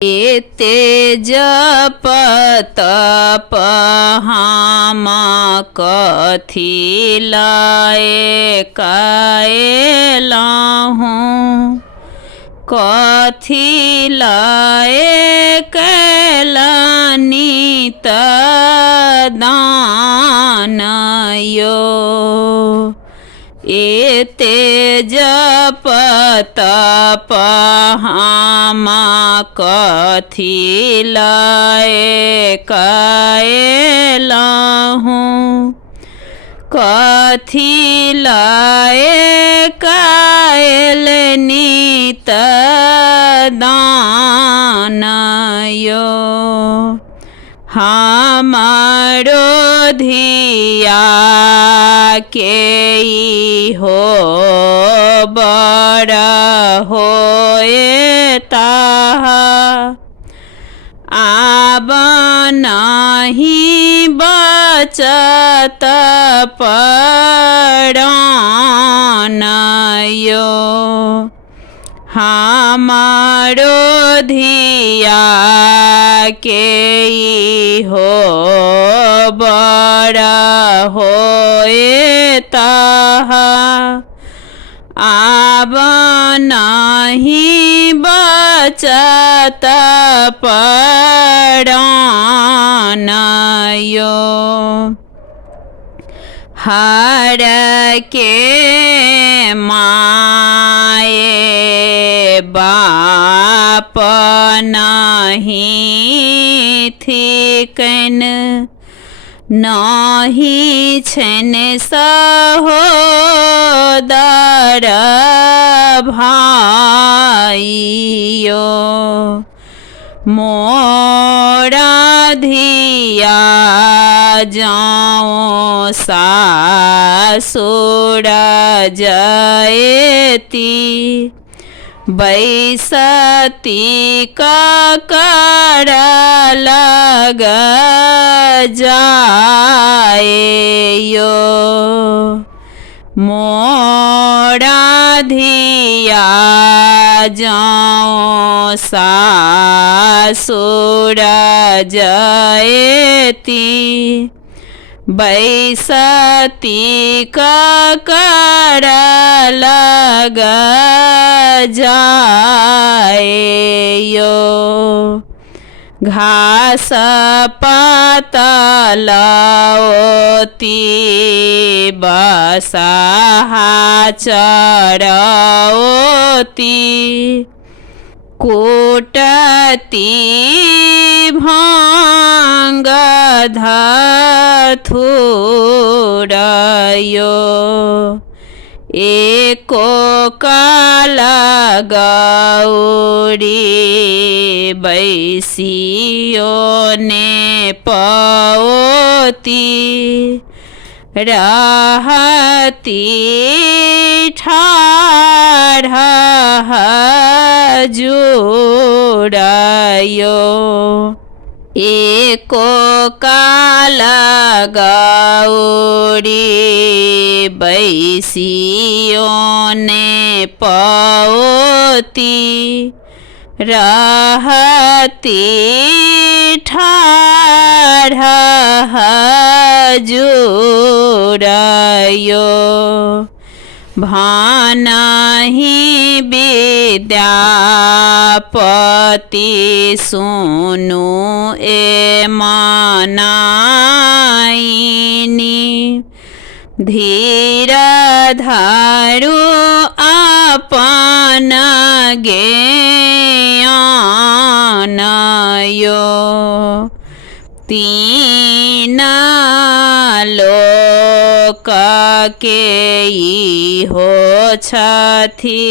एते जप तप हम कथी लाए काएलाहूँ, कथी लाए कैलानी दान यो। एते जप तप हम कथी लाए काएलाहूँ, कथी लाए काएलनी दान यो। हमारो धिया के हो बड़ा होए ताहा, आब नहीं बचत परान यो। हमारो धिया के हो बड़ा होए ताहा, आब नहीं बचत परान यो। हर के माए बाप नहीं थिकन, नहीं छन सहोदर भाइयो। मोरा धिया जाओ सासुर जयती, बैसती कर लग जाएयो। मोरा धिया जाओ सासुर जयती, बैसती कर लग जाएयो। घास पातलौती बसाहा चरौती, कूटती भांग धथुरयो। एको काल गौरी बैसियो ने पौती, रहती ठाढ़ जुड़यो। एको काल गौरी बैसियो ने पौती, रहती ठाढ़ जुड़यो। भानहि विद्यापति सुनु ए मनाइनी, धीर धरु अपन ज्ञान यो। तीन लोक के हो छथि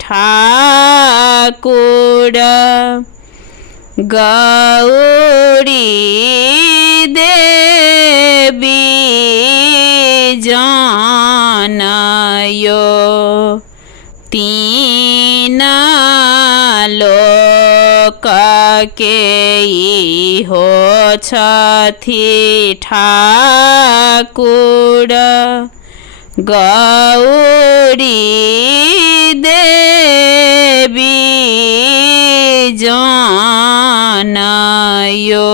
ठाकुर, गौरी देवी जानयो। तीन लोक के हो छथि ठाकुर, गौरी देवी जानायो